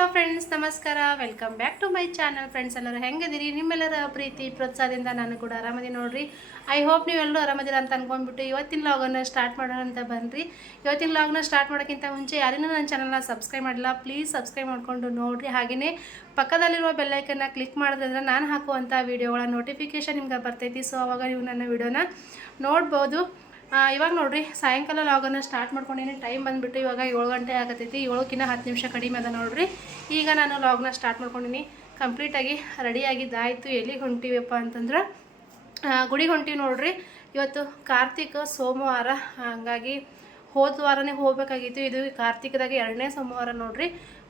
Hello friends ನಮಸ್ಕಾರ. Welcome back to my channel friends ಎಲ್ಲರೂ ಹೆಂಗಿದ್ದೀರಿ? ನಿಮ್ಮೆಲ್ಲರ ಪ್ರೀತಿ, ಪ್ರೋತ್ಸಾಹದಿಂದ ನಾನು ಕೂಡ ಆರಾಮದಿ ನೋಡ್ರಿ. ಐ ಹೋಪ್ ನೀವೆಲ್ಲರೂ ಆರಾಮದಿರ ಅಂತ ಅನ್ಕೊಂಡ್ಬಿಟ್ಟು ಇವತ್ತಿನ ಲಾಗನ್ನು ಸ್ಟಾರ್ಟ್ ಮಾಡೋಣ ಅಂತ ಬನ್ನಿರಿ ಇವತ್ತಿನ ಲಾಗ್ನ ಸ್ಟಾರ್ಟ್ ಮಾಡೋಕ್ಕಿಂತ ಮುಂಚೆ ಯಾರಿನೂ ನನ್ನ ಚಾನಲ್ನ ಸಬ್ಸ್ಕ್ರೈಬ್ ಮಾಡಿಲ್ಲ ಪ್ಲೀಸ್ ಸಬ್ಸ್ಕ್ರೈಬ್ ಮಾಡಿಕೊಂಡು ನೋಡಿರಿ. ಹಾಗೆಯೇ ಪಕ್ಕದಲ್ಲಿರುವ ಬೆಲ್ಲೈಕನ್ನ ಕ್ಲಿಕ್ ಮಾಡಿದ್ರೆ ನಾನು ಹಾಕುವಂಥ ವೀಡಿಯೋಗಳ ನೋಟಿಫಿಕೇಷನ್ ನಿಮ್ಗೆ ಬರ್ತೈತಿ. ಸೊ ಅವಾಗ ನೀವು ನನ್ನ ವೀಡಿಯೋನ ನೋಡ್ಬೋದು. ಇವಾಗ ನೋಡ್ರಿ, ಸಾಯಂಕಾಲ ಲಾಗನ್ನು ಸ್ಟಾರ್ಟ್ ಮಾಡ್ಕೊಂಡಿನಿ. ಟೈಮ್ ಬಂದುಬಿಟ್ಟು ಇವಾಗ ಏಳು ಗಂಟೆ ಆಗತೈತಿ. ಏಳಕ್ಕಿಂತ ಹತ್ತು ನಿಮಿಷ ಕಡಿಮೆ ಅದ ನೋಡ್ರಿ. ಈಗ ನಾನು ಲಾಗ್ನ ಸ್ಟಾರ್ಟ್ ಮಾಡ್ಕೊಂಡಿನಿ. ಕಂಪ್ಲೀಟಾಗಿ ರೆಡಿಯಾಗಿದ್ದಾಯಿತು ಎಲ್ಲಿಗೆ ಹೊಂಟಿವಪ್ಪ ಅಂತಂದ್ರೆ ಗುಡಿ ಹೊಂಟಿವಿ ನೋಡ್ರಿ. ಇವತ್ತು ಕಾರ್ತಿಕ ಸೋಮವಾರ, ಹಂಗಾಗಿ ಹೋದ ವಾರನೇ ಹೋಗಬೇಕಾಗಿತ್ತು. ಇದು ಕಾರ್ತಿಕದಾಗ ಎರಡನೇ ಸೋಮವಾರ ನೋಡ್ರಿ.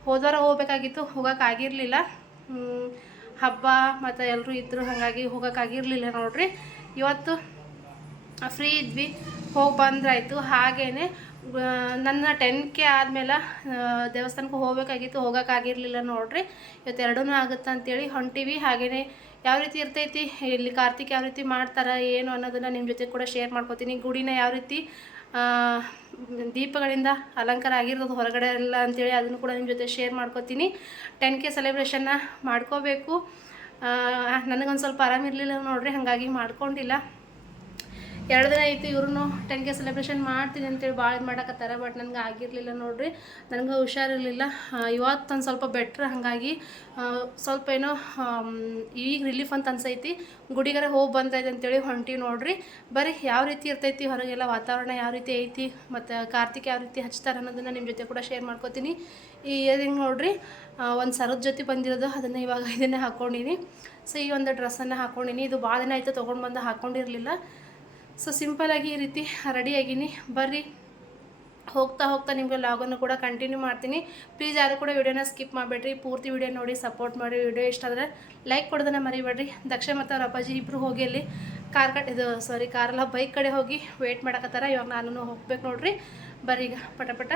ಹೋದ ವಾರ ಹೋಗಬೇಕಾಗಿತ್ತು. ಹೋಗೋಕ್ಕಾಗಿರಲಿಲ್ಲ ಹಬ್ಬ ಮತ್ತು ಎಲ್ಲರೂ ಇದ್ದರು ಹಾಗಾಗಿ ಹೋಗೋಕ್ಕಾಗಿರಲಿಲ್ಲ ನೋಡ್ರಿ. ಇವತ್ತು ಫ್ರೀ ಇದ್ವಿ. ಹೋಗಿ ಬಂದ್ರಾಯಿತು. ಹಾಗೇ ನನ್ನ ಟೆನ್ ಕೆ ಆದಮೇಲೆ ದೇವಸ್ಥಾನಕ್ಕೆ ಹೋಗ್ಬೇಕಾಗಿತ್ತು. ಹೋಗೋಕ್ಕಾಗಿರಲಿಲ್ಲ ನೋಡ್ರಿ. ಇವತ್ತು ಎರಡೂ ಆಗುತ್ತೆ ಅಂತೇಳಿ ಹೊಂಟಿವಿ. ಹಾಗೇ ಯಾವ ರೀತಿ ಇರ್ತೈತಿ? ಇಲ್ಲಿ ಕಾರ್ತಿಕ್ ಯಾವ ರೀತಿ ಮಾಡ್ತಾರೆ, ಏನು ಅನ್ನೋದನ್ನು ನಿಮ್ಮ ಜೊತೆ ಕೂಡ ಶೇರ್ ಮಾಡ್ಕೋತೀನಿ. ಗುಡಿನ ಯಾವ ರೀತಿ ದೀಪಗಳಿಂದ ಅಲಂಕಾರ ಆಗಿರೋದು ಹೊರಗಡೆ ಎಲ್ಲ ಅಂತೇಳಿ ಅದನ್ನು ಕೂಡ ನಿಮ್ಮ ಜೊತೆ ಶೇರ್ ಮಾಡ್ಕೊತೀನಿ. ಟೆನ್ ಕೆ ಸೆಲೆಬ್ರೇಷನ್ನ ಮಾಡ್ಕೋಬೇಕು. ನನಗೊಂದು ಸ್ವಲ್ಪ ಆರಾಮಿರಲಿಲ್ಲ ನೋಡ್ರಿ. ಹಾಗಾಗಿ ಮಾಡ್ಕೊಂಡಿಲ್ಲ. ಎರಡು ದಿನ ಆಯಿತು ಇವ್ರೂ ಟೆನ್ ಕೆ ಸೆಲೆಬ್ರೇಷನ್ ಮಾಡ್ತೀನಿ ಅಂತೇಳಿ ಭಾಳ ಇದು ಮಾಡಕತ್ತಾರ ಬಟ್ ನನಗೆ ಆಗಿರಲಿಲ್ಲ ನೋಡಿರಿ. ನನಗೆ ಹುಷಾರಿರಲಿಲ್ಲ. ಇವತ್ತು ಒಂದು ಸ್ವಲ್ಪ ಬೆಟ್ರ್ ಹಾಗಾಗಿ ಸ್ವಲ್ಪ ಏನೋ ಈಗ ರಿಲೀಫ್ ಅಂತ ಅನ್ಸೈತಿ. ಗುಡಿಗಾರ ಹೋಗಿ ಬಂದೈತೆ ಅಂತೇಳಿ ಹೊಂಟಿ ನೋಡಿರಿ. ಬರೀ ಯಾವ ರೀತಿ ಇರ್ತೈತಿ ಹೊರಗೆಲ್ಲ ವಾತಾವರಣ ಯಾವ ರೀತಿ ಐತಿ, ಮತ್ತು ಕಾರ್ತಿಕ್ ಯಾವ ರೀತಿ ಹಚ್ತಾರೆ ಅನ್ನೋದನ್ನು ನಿಮ್ಮ ಜೊತೆ ಕೂಡ ಶೇರ್ ಮಾಡ್ಕೋತೀನಿ. ಈ ಇಯರಿಂಗ್ ನೋಡಿರಿ ಒಂದು ಸರದ ಜೊತೆ ಬಂದಿರೋದು, ಅದನ್ನು ಇವಾಗ ಇದನ್ನೇ ಹಾಕ್ಕೊಂಡಿನಿ ಸೊ ಈ ಒಂದು ಡ್ರೆಸ್ಸನ್ನು ಹಾಕ್ಕೊಂಡಿನಿ ಇದು ಭಾಳ ದಿನ ಆಯಿತು ತೊಗೊಂಡು ಬಂದು ಹಾಕ್ಕೊಂಡಿರಲಿಲ್ಲ ಸೊ ಸಿಂಪಲಾಗಿ ಈ ರೀತಿ ರೆಡಿಯಾಗಿನಿ ಬರ್ರಿ. ಹೋಗ್ತಾ ಹೋಗ್ತಾ ನಿಮಗೆ ಲಾಗನ್ನು ಕೂಡ ಕಂಟಿನ್ಯೂ ಮಾಡ್ತೀನಿ. ಪ್ಲೀಸ್ ಯಾರು ಕೂಡ ವಿಡಿಯೋನ ಸ್ಕಿಪ್ ಮಾಡಬೇಡ್ರಿ. ಪೂರ್ತಿ ವಿಡಿಯೋ ನೋಡಿ ಸಪೋರ್ಟ್ ಮಾಡಿ ವಿಡಿಯೋ ಇಷ್ಟ ಆದರೆ ಲೈಕ್ ಕೊಡೋದನ್ನ ಮರಿಬೇಡ್ರಿ. ದಕ್ಷ ಮತ್ತು ಅವ್ರ ಅಪ್ಪಾಜಿ ಇಬ್ಬರು ಹೋಗಿ ಅಲ್ಲಿ ಕಾರ್ ಕಟ್ ಇದು ಸಾರಿ ಕಾರಲ್ಲ ಬೈಕ್ ಕಡೆ ಹೋಗಿ ವೇಟ್ ಮಾಡಕತ್ತಾರ. ಇವಾಗ ನಾನು ಹೋಗ್ಬೇಕು ನೋಡ್ರಿ. ಬರ್ರಿ ಈಗ ಪಟ ಪಟ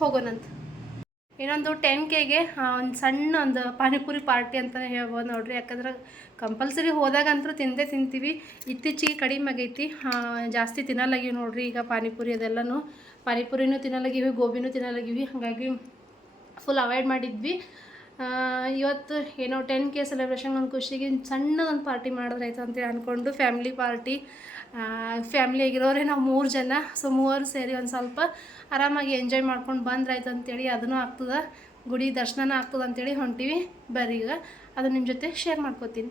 ಹೋಗೋಣಂತ ಇನ್ನೊಂದು ಟೆನ್ ಕೆಗೆ ಒಂದು ಸಣ್ಣ ಒಂದು ಪಾನಿಪುರಿ ಪಾರ್ಟಿ ಅಂತಲೇ ಹೇಳ್ಬೋದು ನೋಡ್ರಿ. ಯಾಕಂದ್ರೆ ಕಂಪಲ್ಸರಿ ಹೋದಾಗಂತೂ ತಿಂದೇ ತಿಂತೀವಿ. ಇತ್ತೀಚೆಗೆ ಕಡಿಮೆ ಆಗೈತಿ. ಜಾಸ್ತಿ ತಿನ್ನಲಾಗಿವಿ ನೋಡ್ರಿ. ಈಗ ಪಾನಿಪುರಿ ಅದೆಲ್ಲನೂ ಪಾನಿಪುರಿನೂ ತಿನ್ನಲಾಗಿವಿ ಗೋಬಿನೂ ತಿನ್ನಲಾಗಿವಿ ಹಾಗಾಗಿ ಫುಲ್ ಅವಾಯ್ಡ್ ಮಾಡಿದ್ವಿ. ಇವತ್ತು ಏನೋ ಟೆನ್ ಕೆ ಸೆಲೆಬ್ರೇಷನ್ ಒಂದು ಖುಷಿಗೆ ಸಣ್ಣದೊಂದು ಪಾರ್ಟಿ ಮಾಡಿದ್ರಾಯ್ತು ಅಂತೇಳಿ ಅಂದ್ಕೊಂಡು ಫ್ಯಾಮಿಲಿ ಪಾರ್ಟಿ ಫ್ಯಾಮ್ಲಿ ಆಗಿರೋರೆ ನಾವು ಮೂರು ಜನ. ಸೊ ಮೂವರು ಸೇರಿ ಒಂದು ಸ್ವಲ್ಪ ಆರಾಮಾಗಿ ಎಂಜಾಯ್ ಮಾಡ್ಕೊಂಡು ಬಂದ್ರಾಯ್ತು ಅಂತೇಳಿ ಅದನ್ನು ಆಗ್ತದೆ. ಗುಡಿ ದರ್ಶನನೂ ಆಗ್ತದೆ ಅಂತೇಳಿ ಹೊಂಟಿವಿ. ಬರ್ರಿ ಈಗ ಅದು ನಿಮ್ಮ ಜೊತೆ ಶೇರ್ ಮಾಡ್ಕೋತೀನಿ.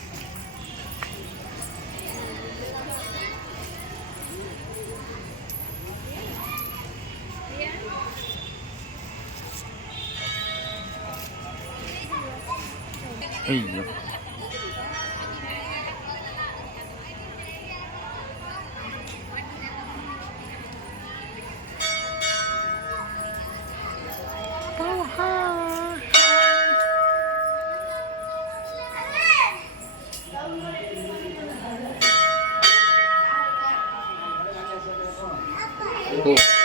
ಓ ಹೊಡಿ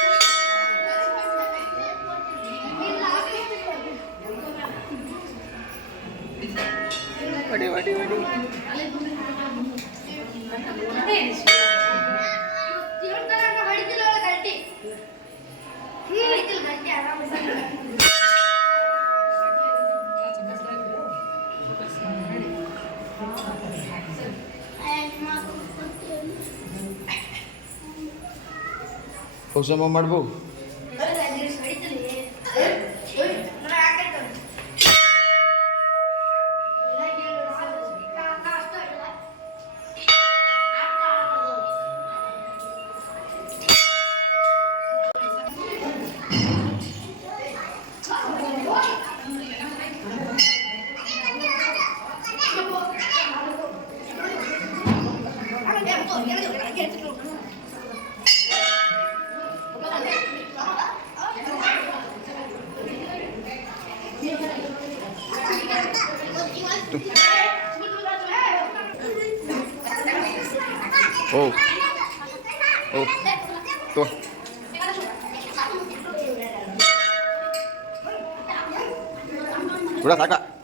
ಹೋಸಮ್ಮ ಮಾಡ್ಬೋದು. ಓ ಓ ತೋ ಬಿಡ ಸಾಕ ಹಾಂ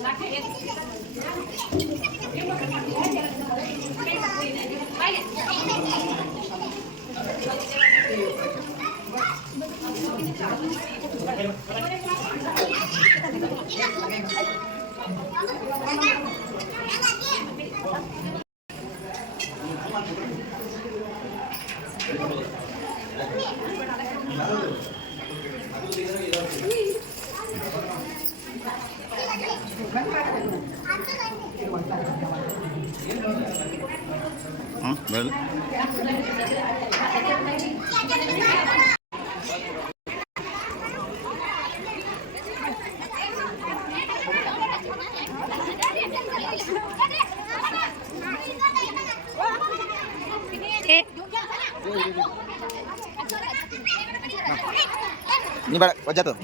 na criança. 你把它往家走。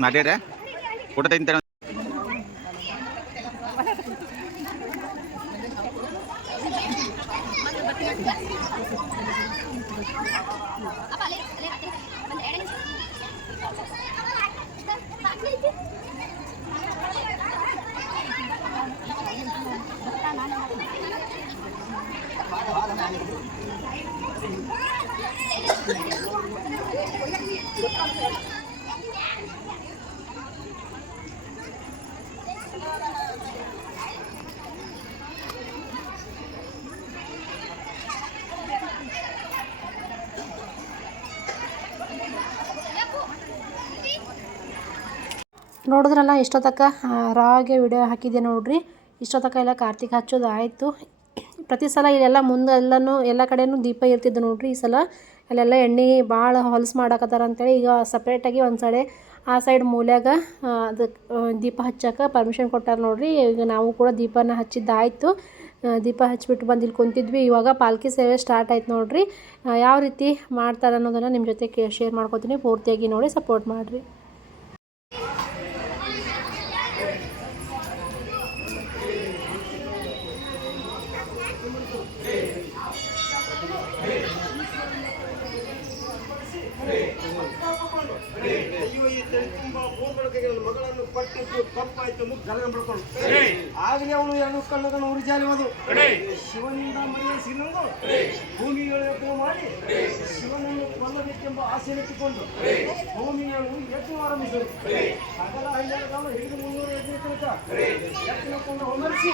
ಮಾತಾಡ್ರೆ ಊಟ ತಿಂತಾನೆ ನೋಡಿದ್ರಲ್ಲ ಎಷ್ಟೊತ್ತಕ ರಾಗೆ ವಿಡಿಯೋ ಹಾಕಿದ್ದೆ ನೋಡ್ರಿ. ಇಷ್ಟೊತ್ತಕ ಎಲ್ಲ ಕಾರ್ತಿಕ್ ಹಚ್ಚೋದು ಆಯಿತು. ಪ್ರತಿ ಸಲ ಇಲ್ಲೆಲ್ಲ ಮುಂದೆ ಎಲ್ಲನೂ ಎಲ್ಲ ಕಡೆನೂ ದೀಪ ಇರ್ತಿದ್ದು ನೋಡ್ರಿ ಈ ಸಲ. ಅಲ್ಲೆಲ್ಲ ಎಣ್ಣೆ ಭಾಳ ಹೊಲಸು ಮಾಡಾಕತ್ತಾರ ಅಂತೇಳಿ ಈಗ ಸಪ್ರೇಟಾಗಿ ಒಂದು ಸಡೆ ಆ ಸೈಡ್ ಮೂಲ್ಯಾಗ ಅದಕ್ಕೆ ದೀಪ ಹಚ್ಚಕ್ಕೆ ಪರ್ಮಿಷನ್ ಕೊಟ್ಟಾರ ನೋಡ್ರಿ. ಈಗ ನಾವು ಕೂಡ ದೀಪನ ಹಚ್ಚಿದ್ದಾಯಿತು. ದೀಪ ಹಚ್ಚಿಬಿಟ್ಟು ಬಂದು ಇಲ್ಲಿ ಕುಂತಿದ್ವಿ. ಇವಾಗ ಪಾಲ್ಕಿ ಸೇವೆ ಸ್ಟಾರ್ಟ್ ಆಯ್ತು ನೋಡ್ರಿ. ಯಾವ ರೀತಿ ಮಾಡ್ತಾರೆ ಅನ್ನೋದನ್ನು ನಿಮ್ಮ ಜೊತೆ ಶೇರ್ ಮಾಡ್ಕೊತೀನಿ. ಪೂರ್ತಿಯಾಗಿ ನೋಡಿ ಸಪೋರ್ಟ್ ಮಾಡಿರಿ. നമ്മൾ കൊടുക്കും ಆಗಲೇ ಅವನು ಎರಡು ಕಣ್ಣದನ್ನು ಉರಿಜಾಲಿವದು. ಶಿವನಿಂದ ಮನೆಯ ಸಿನ್ನೊಂದು ಭೂಮಿ ಯತ್ನ ಮಾಡಿ ಶಿವನನ್ನು ಕೊಲ್ಲಬೇಕೆಂಬ ಆಸೆಯನ್ನಿಟ್ಟುಕೊಂಡು ಭೂಮಿಯನ್ನು ಯತ್ನ ಆರಂಭಿಸಿದರು. ಸಕಲ ಹಳ್ಳಿಗಳನ್ನು ಹಿಡಿದು ಮುನ್ನೂರು ಯಜ್ಞ ತನಕ ಯತ್ನಕ್ಕೊಂಡು ಹೊಮರಿಸಿ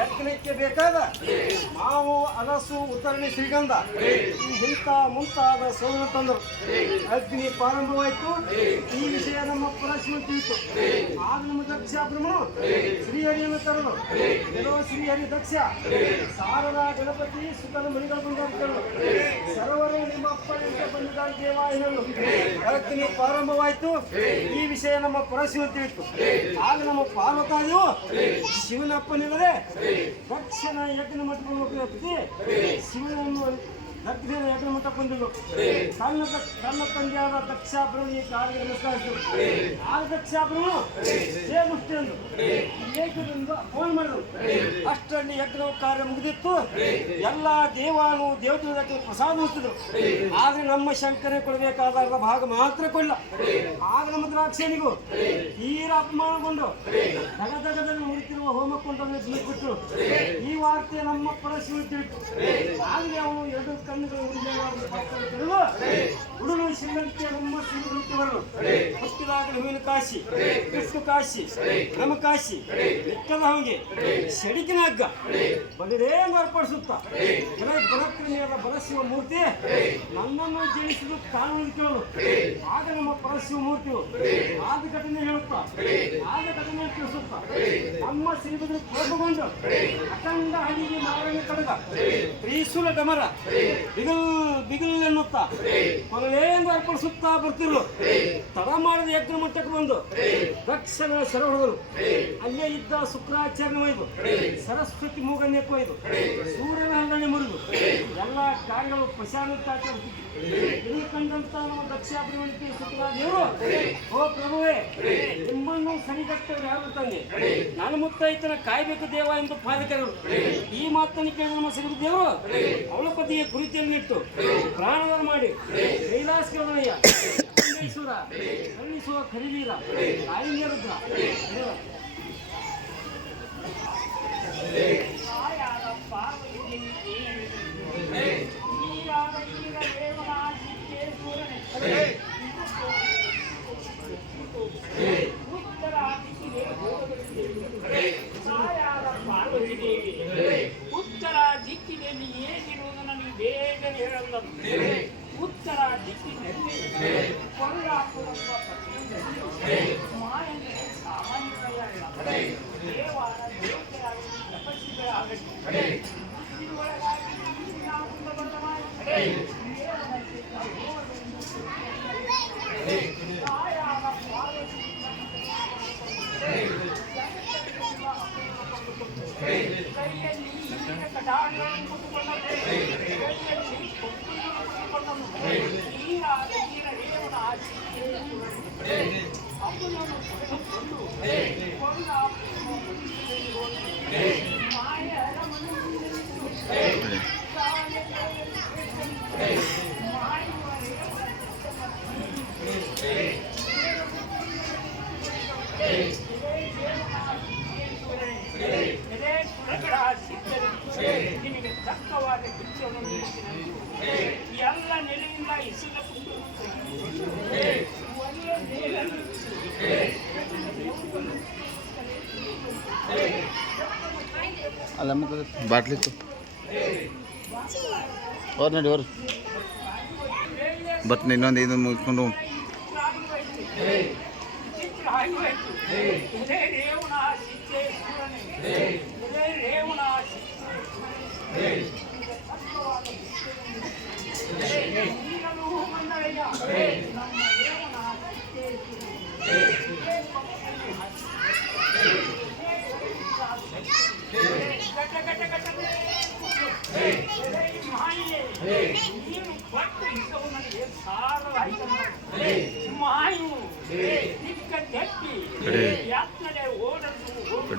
ಯತ್ನಕ್ಕೆ ಬೇಕಾದ ಮಾವು ಅನಸು ಉತ್ತರಣೆ ಶ್ರೀಗಂಧ ಈ ಇಂಥ ಮುಂತಾದ ಸೋದರ ತಂದರು. ಅಗ್ನಿ ಪ್ರಾರಂಭವಾಯಿತು. ಈ ವಿಷಯ ನಮ್ಮ ಪರಶಿವ ತಿಳಿತು ಆಗ ನಮ್ಮ ದಕ್ಷ ಬ್ರಹ್ಮನು ಶ್ರೀಹರಿಯನ್ನು ತರಲು ಶ್ರೀ ಹರಿ ದಕ್ಷ. ಸಾರದ ಗಣಪತಿ ಸುತ್ತಲ ಮಣಿಗಳು ಬಂದರು ಸರ್ವರೇ ನಿಮ್ಮ ಅಪ್ಪನಿಂದ ಬಂದಿದ್ದಾರೆ ದೇವ ಎನ್ನಲು ನೀವು ಪ್ರಾರಂಭವಾಯಿತು. ಈ ವಿಷಯ ನಮ್ಮ ಪರಶಿವ ತಿಳಿತು ಆಗ ನಮ್ಮ ಪಾರ್ವತಾದೇವು ಶಿವನಪ್ಪನಿಲ್ಲದೆ ದಕ್ಷಿಣ ಯಜ್ಞ ಮಠ ಶಿವನನ್ನು ದಕ್ಷಿಣ ಯಜ್ಞ ಮಠ ಸಣ್ಣ ತನ್ನ ತ- ತನ್ನ ಈ ಕಾರಿಗೆ ನಮಸ್ಕರಿಸಿದರು. ದಕ್ಷಾಭರಣು ಜೇ ಮುಷ್ಟಿ ಅಂದು ಏಕದಿಂದ ಫೋನ್ ಮಾಡಿದ್ರು. ಅಷ್ಟರಲ್ಲಿ ಯಜ್ಞ ಕಾರ್ಯ ಮುಗಿದಿತ್ತು. ಎಲ್ಲ ದೇವಾನು ದೇವತೆಗಳ ಪ್ರಸಾದ ಉಳಿಸಿದ್ರು. ಆದ್ರೆ ನಮ್ಮ ಶಂಕರೇ ಕೊಡಬೇಕಾದ ಭಾಗ ಮಾತ್ರ ಕೊಡಲ್ಲ ಆಗ ನಮ್ಮ ದ್ರಾಕ್ಷೇನಿಗೂ ತೀರ ಅಪಮಾನಗೊಂಡು ದಗದಗದಲ್ಲಿ ಮುರಿತಿರುವ ಹೋಮಕೊಂಡನ್ನು ಬಿಟ್ಟು ಈ ವಾರ್ತೆ ನಮ್ಮ ಪರಶಿವ ತಿಳಿತು. ಆಗಲೇ ಅವನು ಎರಡು ಕಣ್ಣುಗಳು ಶ್ರೀಲಂಕೆ ನಮ್ಮ ಶ್ರೀಮಂತಿ ಬರಲು ಹುಟ್ಟಿದಾಗಲೇ ಹೂವಿನ ಕಾಶಿ, ಕೃಷ್ಣ ಕಾಶಿ ನಮ್ಮ ಕಾಶಿ ಬೆಟ್ಟದ ಹಂಗೆ ಸೆಡಿಕಿನ ಹಗ್ಗ ಬಲಿರೇ ಮಾರ್ಪಡಿಸುತ್ತ ಬಲ ಬಲಕ್ರಮಿಯಾದ ಬಲಶಿವ ಮೂರ್ತಿ, ನನ್ನನ್ನು ಜಯಿಸಿದು ಕಾನೂನು ಕೇಳಲು ಆಗ ನಮ್ಮ ಪರಶಿವ ಮೂರ್ತಿಯು ಆದ ಘಟನೆ ಹೇಳುತ್ತಾ ಆದ ಘಟನೆ ತಿಳಿಸುತ್ತಾ, ನಮ್ಮ ಶ್ರೀಮಂತರು ಕೋಪಗೊಂಡು ಅಖಂಡ ಹಳ್ಳಿಗೆ ಮಾರಣ ಕಡಗ ತ್ರಿಶೂಲ ಡಮರ ಬಿಗಲ್ ಬಿಗಲ್ ಎನ್ನುತ್ತಾ. ಕೊನೆಯಿಂದ ಅರ್ಪಡಿಸುತ್ತಾ ಬರ್ತಿರ್ಲು ತಡ ಮಾಡಿದ ಯಜ್ಞ ಮಟ್ಟಕ್ಕೆ ಬಂದು. ದಕ್ಷನ ಸರ ಹೊಡೆದರು. ಅಲ್ಲೇ ಇದ್ದ ಶುಕ್ರಾಚಾರ್ಯ ಒಯ್ದು. ಸರಸ್ವತಿ ಮೂಗನ್ನೇ ಒಯ್ದು. ಸೂರ್ಯನ ಹಂಗನೆ ಮುರಿದು. ಎಲ್ಲ ಕಾರ್ಯಗಳು ಪ್ರಶಾಂತಾಚರಿಸಿದ್ದು ಇದನ್ನು ಕಂಡಂತ ನಮ್ಮ ದಕ್ಷಾಭಿಮಣಿಕೆ ಶುಕ್ರಾದೇವರು ಓ ಪ್ರಭುವೇ, ನಿಮ್ಮನ್ನು ಸರಿಗಟ್ಟವರು ಯಾರು ತಂದೆ ನಾನು ಮುತ್ತೈತನ ಕಾಯ್ಬೇಕು ದೇವ ಎಂದು ಪಾದಕರು. ಈ ಮಾತನ್ನು ಕೇಳಿದ ನಮ್ಮ ಸಿರಿದ ದೇವರು, ಅವಳ ಪತಿಗೆ ಕುರಿತಿಯನ್ನಿಟ್ಟು ಪ್ರಾಣವನ್ನು ಮಾಡಿ ಕೈಲಾಸಗಣಯ್ಯ ಚಂಡೇಶ್ವರ ಕರುಣಿಸುವ ಕಾಯಿಲೆ ರುದ್ರ. ಅಲ್ಲ ಮತ್ತೆ ಬಾಟ್ಲಿತ್ತು ಅವ್ರು ನೋಡಿ ಅವ್ರು ಬರ್ತೀನಿ ಇನ್ನೊಂದು ಇದು ಮುಗಿಸ್ಕೊಂಡು ಚಿತ್ರ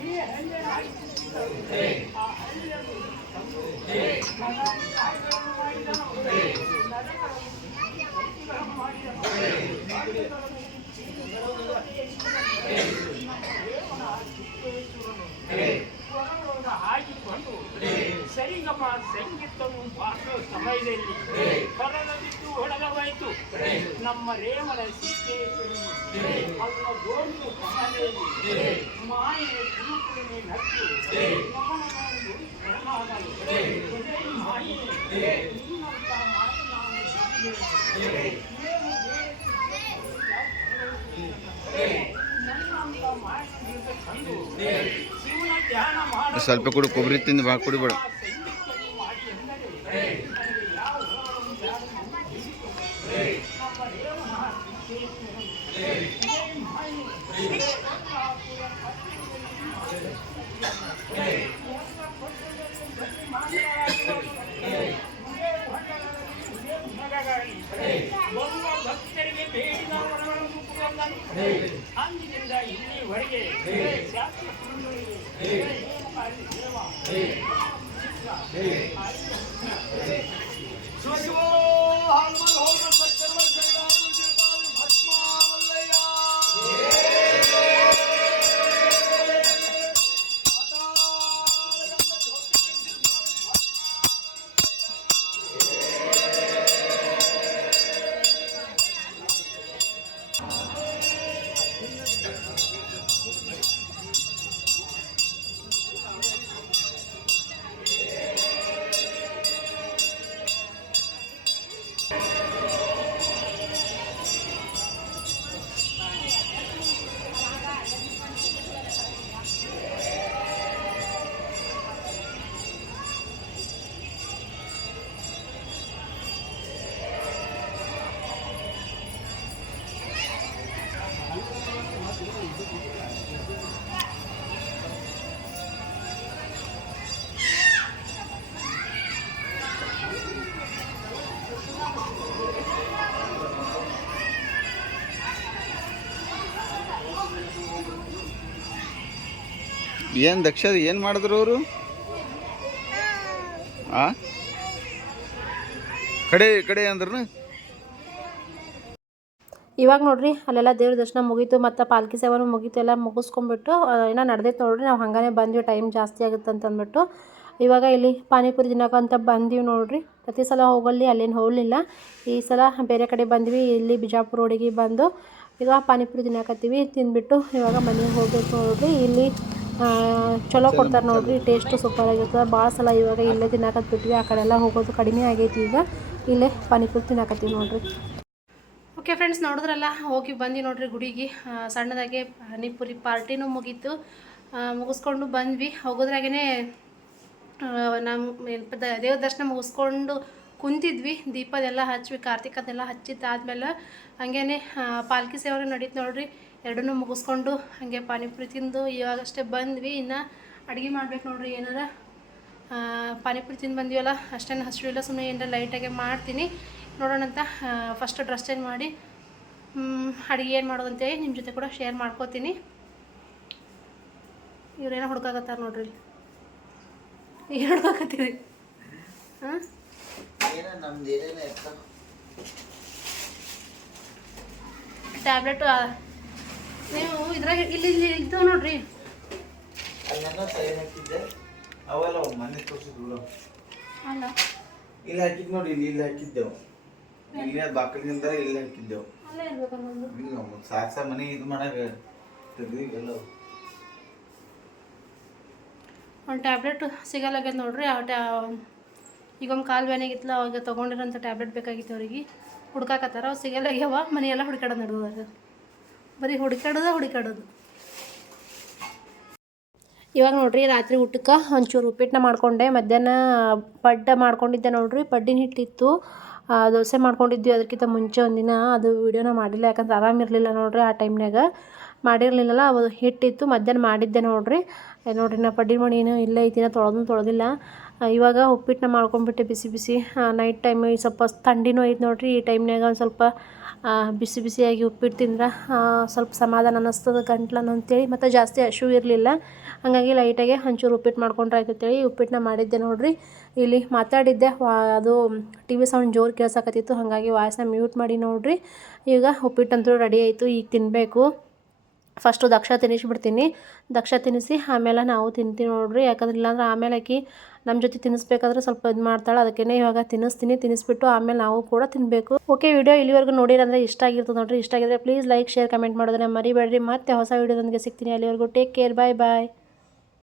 ಈ ಆ ಹಾಕಿಕೊಂಡು ಸರಿಗಮ ಸಂಗೀತವನ್ನು ಪಾಡುವ ಸಮಯದಲ್ಲಿ ಹೊರದ ಬಿದ್ದು ಹೊಡೆದವಾಯಿತು ನಮ್ಮ ರೇಮನ ಸ್ವಲ್ಪ ಕುಡಿ ಕೊಬ್ಬರಿ ತಿಂದು ಭಾಳ ಕುಡಿಬೇಡ ಅಂದಿನಿಂದ ಇಲ್ಲಿವರೆಗೆ ಶಾಸ್ತ್ರ ಕುರುಗಳಿಗೆ ಅಲ್ಲಿ ದೇವ ಶಿವ ಶಿವ ಏನು ದಕ್ಷ ಏನು ಮಾಡಿದ್ರು ಅವರು? ಕಡೆ ಕಡೆ ಅಂದ್ರು ಇವಾಗ ನೋಡ್ರಿ, ಅಲ್ಲೆಲ್ಲ ದೇವ್ರ ದರ್ಶನ ಮುಗೀತು, ಮತ್ತು ಪಾಲ್ಕಿ ಸೇವನು ಮುಗೀತು, ಎಲ್ಲ ಮುಗಿಸ್ಕೊಂಡ್ಬಿಟ್ಟು ಏನೋ ನಡೆದೈತೆ ನೋಡ್ರಿ, ನಾವು ಹಂಗಾನೆ ಬಂದ್ವಿ, ಟೈಮ್ ಜಾಸ್ತಿ ಆಗುತ್ತೆ ಅಂತ ಅಂದ್ಬಿಟ್ಟು. ಇವಾಗ ಇಲ್ಲಿ ಪಾನಿಪುರಿ ತಿನ್ನೋಕಂತ ಬಂದೀವಿ ನೋಡ್ರಿ, ಪ್ರತಿ ಸಲ ಹೋಗಲ್ಲಿ ಅಲ್ಲೇನು ಹೋಗಲಿಲ್ಲ. ಈ ಸಲ ಬೇರೆ ಕಡೆ ಬಂದ್ವಿ, ಇಲ್ಲಿ ಬಿಜಾಪುರ ರೋಡಿಗೆ ಬಂದು ಈಗ ಪಾನಿಪುರಿ ತಿನ್ನಕತ್ತೀವಿ ತಿಂದ್ಬಿಟ್ಟು ಇವಾಗ ಮನೆಗೆ ಹೋಗಬೇಕು ನೋಡ್ರಿ, ಇಲ್ಲಿ ಚಲೋ ಕೊಡ್ತಾರೆ ನೋಡ್ರಿ ಟೇಸ್ಟು ಸೂಪರ್ ಆಗಿರ್ತದೆ ಭಾಳ ಸಲ ಇವಾಗ ಇಲ್ಲೇ ತಿನ್ನಕತ್ ಬಿಟ್ವಿ ಆ ಕಡೆ ಎಲ್ಲ ಹೋಗೋದು ಕಡಿಮೆ ಆಗೈತಿ ಈಗ. ಇಲ್ಲೇ ಪಾನಿಪುರಿ ತಿನ್ನಕತ್ತೀವಿ ನೋಡ್ರಿ. ಓಕೆ ಫ್ರೆಂಡ್ಸ್ ನೋಡಿದ್ರಲ್ಲ ಹೋಗಿ ಬಂದು ನೋಡ್ರಿ ಗುಡಿಗೆ. ಸಣ್ಣದಾಗೆ ಪಾನಿಪುರಿ ಪಾರ್ಟಿನೂ ಮುಗೀತು. ಮುಗಿಸ್ಕೊಂಡು ಬಂದ್ವಿ. ಹೋಗೋದ್ರಾಗೇ ನಮ್ಮ ದೇವ್ರ ದರ್ಶನ ಮುಗಿಸ್ಕೊಂಡು ಕುಂತಿದ್ವಿ. ದೀಪದೆಲ್ಲ ಹಚ್ವಿ ಕಾರ್ತಿಕದೆಲ್ಲ ಹಚ್ಚಿದ್ದಾದ್ಮೇಲೆ ಹಂಗೇನೆ ಆ, ಪಾಲ್ಕಿ ಸೇವೆ ನಡೀತು ನೋಡ್ರಿ. ಎರಡನ್ನೂ ಮುಗಿಸ್ಕೊಂಡು ಹಾಗೆ ಪಾನಿಪುರಿ ತಿಂದು ಇವಾಗಷ್ಟೇ ಬಂದ್ವಿ. ಇನ್ನು ಅಡುಗೆ ಮಾಡ್ಬೇಕು ನೋಡ್ರಿ ಏನಾರ. ಪಾನಿಪುರಿ ತಿಂದು ಬಂದೀವಲ್ಲ ಅಷ್ಟೇನು ಹಸಿವಿಲ್ಲ ಸುಮ್ಮನೆ ಏನಾರ ಲೈಟಾಗೆ ಮಾಡ್ತೀನಿ. ನೋಡೋಣ ಅಂತ ಫಸ್ಟ್ ಡ್ರೆಸ್ ಚೇಂಜ್ ಮಾಡಿ ಅಡುಗೆ ಏನು ಮಾಡೋದು ಅಂತೇಳಿ ನಿಮ್ಮ ಜೊತೆ ಕೂಡ ಶೇರ್ ಮಾಡ್ಕೋತೀನಿ. ಇವ್ರೇನೋ ಹುಡ್ಕಾಕತ್ತಾರ ನೋಡ್ರಿ ಏನು ಹುಡ್ಕಾಕತ್ತೀರಿ? ಹಾಂ? ಟ್ಯಾಬ್ಲೆಟು ನೀವು ಇದ್ರಾಗ ಇಲ್ಲಿ ಇಲ್ಲಿ ಇದ್ದವು ನೋಡ್ರಿ. ಅಲ್ಲೆಲ್ಲ ಸೈನ್ ಹಾಕಿದ್ದೆ. ಅವೆಲ್ಲ ಮನೆ ತೋರಿಸಿದ್ರು ಅಲ್ಲ. ಇಲ್ಲಿ ಹಾಕಿದ್ ನೋಡಿ ಇಲ್ಲಿ ಇಲ್ಲಿ ಹಾಕಿದ್ದೆವು ಇಲ್ಲೇ ಬಾಕಲಿನಿಂದ ಇಲ್ಲಿ ಹಾಕಿದ್ದೆವು ಅಲ್ಲೇ ಇರ್ಬೇಕು ಅನ್ನೋದು ಇಲ್ಲ ಸಾಕ್ ಮನೆ ಇದು ಮಾಡಾಗ ಒಂದು ಟ್ಯಾಬ್ಲೆಟ್ ಸಿಗಲ್ಲಾಗ್ಯದ ನೋಡ್ರಿ ಆ ಟ್ಯಾ ಈಗ ಒಂದು ಕಾಲು ಬೇನಾಗಿತ್ತಲ್ಲ ಅವಾಗ ತೊಗೊಂಡಿರೋಂಥ ಟ್ಯಾಬ್ಲೆಟ್ ಬೇಕಾಗಿತ್ತು ಅವ್ರಿಗೆ. ಹುಡ್ಕಾಕತ್ತಾರ ಅವು ಮನೆ ಮನೆಯೆಲ್ಲ ಹುಡ್ಕಾಡ ನಡೆದದ ಬರೀ ಹುಡುಕಾಡೋದ ಹುಡುಕಾಡೋದು ಇವಾಗ ನೋಡ್ರಿ ರಾತ್ರಿ ಊಟಕ್ಕೆ ಒಂಚೂರು ಉಪ್ಪಿಟ್ಟನ್ನ ಮಾಡ್ಕೊಂಡೆ, ಮಧ್ಯಾಹ್ನ ಪಡ್ಡ ಮಾಡ್ಕೊಂಡಿದ್ದೆ ನೋಡ್ರಿ, ಪಡ್ಡಿನ ಹಿಟ್ಟಿತ್ತು. ದೋಸೆ ಮಾಡ್ಕೊಂಡಿದ್ವಿ, ಅದಕ್ಕಿಂತ ಮುಂಚೆ ಒಂದಿನ ಅದು ವಿಡಿಯೋನ ಮಾಡಿಲ್ಲ, ಯಾಕಂದ್ರೆ ಆರಾಮಿರಲಿಲ್ಲ ನೋಡ್ರಿ ಆ ಟೈಮ್ನಾಗ ಮಾಡಿರಲಿಲ್ಲಲ್ಲ, ಅದು ಹಿಟ್ಟಿತ್ತು, ಮಧ್ಯಾಹ್ನ ಮಾಡಿದ್ದೆ ನೋಡ್ರಿ. ನೋಡ್ರಿ, ನಾ ಪಡ್ಡಿನ ಮಣಿ ಏನು ಇಲ್ಲೇ ಐತಿನ ತೊಳೆದು ತೊಳೆದಿಲ್ಲ. ಇವಾಗ ಉಪ್ಪಿಟ್ಟನ್ನ ಮಾಡ್ಕೊಂಡ್ಬಿಟ್ಟೆ ಬಿಸಿ ಬಿಸಿ. ನೈಟ್ ಟೈಮ್ ಸ್ವಲ್ಪ ಥಂಡಿನೂ ಐತೆ ನೋಡ್ರಿ. ಈ ಟೈಮ್ನಾಗ ಒಂದು ಸ್ವಲ್ಪ ಬಿಸಿ ಬಿಸಿಯಾಗಿ ಉಪ್ಪಿಟ್ಟು ತಿಂದ್ರೆ ಸ್ವಲ್ಪ ಸಮಾಧಾನ ಅನ್ನಿಸ್ತದೆ ಗಂಟ್ಲನ್ನು ಅಂತೇಳಿ. ಮತ್ತು ಜಾಸ್ತಿ ಹಶು ಇರಲಿಲ್ಲ. ಹಾಗಾಗಿ ಲೈಟಾಗೆ ಹಂಚೂರು ಉಪ್ಪಿಟ್ಟು ಮಾಡ್ಕೊಂಡ್ರೆ ಆಯ್ತು ಅಂತೇಳಿ ಉಪ್ಪಿಟ್ಟನ್ನ ಮಾಡಿದ್ದೆ ನೋಡ್ರಿ. ಇಲ್ಲಿ ಮಾತಾಡಿದ್ದೆ ಅದು ಟಿ ವಿ ಸೌಂಡ್ ಜೋರು ಕೇಳ್ಸಕತ್ತಿತ್ತು. ಹಾಗಾಗಿ ವಾಯ್ಸ್ನ ಮ್ಯೂಟ್ ಮಾಡಿ ನೋಡ್ರಿ. ಈಗ ಉಪ್ಪಿಟ್ಟಂತೂ ರೆಡಿ ಆಯಿತು. ಈಗ ತಿನ್ನಬೇಕು ಫಸ್ಟು ದಕ್ಷ ತಿನ್ನಿಸ್ಬಿಡ್ತೀನಿ ದಕ್ಷ ತಿನ್ನಿಸಿ ಆಮೇಲೆ ನಾವು ತಿಂತೀವಿ ನೋಡ್ರಿ. ಯಾಕಂದ್ರೆ ಇಲ್ಲಾಂದ್ರೆ ಆಮೇಲೆ ಆಕಿ ನಮ್ಮ ಜೊತೆ ತಿನ್ನಿಸ್ಬೇಕಾದ್ರೆ ಸ್ವಲ್ಪ ಇದು ಮಾಡ್ತಾಳೆ ಅದಕ್ಕೇ ಇವಾಗ ತಿನ್ನಿಸ್ತೀನಿ, ತಿನ್ನಿಸ್ಬಿಟ್ಟು ಆಮೇಲೆ ನಾವು ಕೂಡ ತಿನ್ನಬೇಕು ಓಕೆ, ವಿಡಿಯೋ ಇಲ್ಲಿವರೆಗೂ ನೋಡಿರಂದ್ರೆ ಇಷ್ಟ ಆಗಿರ್ತದೆ ನೋಡ್ರಿ, ಇಷ್ಟ ಆಗಿದ್ರೆ ಪ್ಲೀಸ್ ಲೈಕ್ ಶೇರ್ ಕಮೆಂಟ್ ಮಾಡಿದ್ರೆ ಮರಿಬೇಡ್ರಿ. ಮತ್ತೆ ಹೊಸ ವಿಡಿಯೋದೊಂದಿಗೆ ಸಿಗ್ತೀನಿ ಅಲ್ಲಿವರೆಗೂ. ಟೇಕ್ ಕೇರ್ ಬಾಯ್ ಬಾಯ್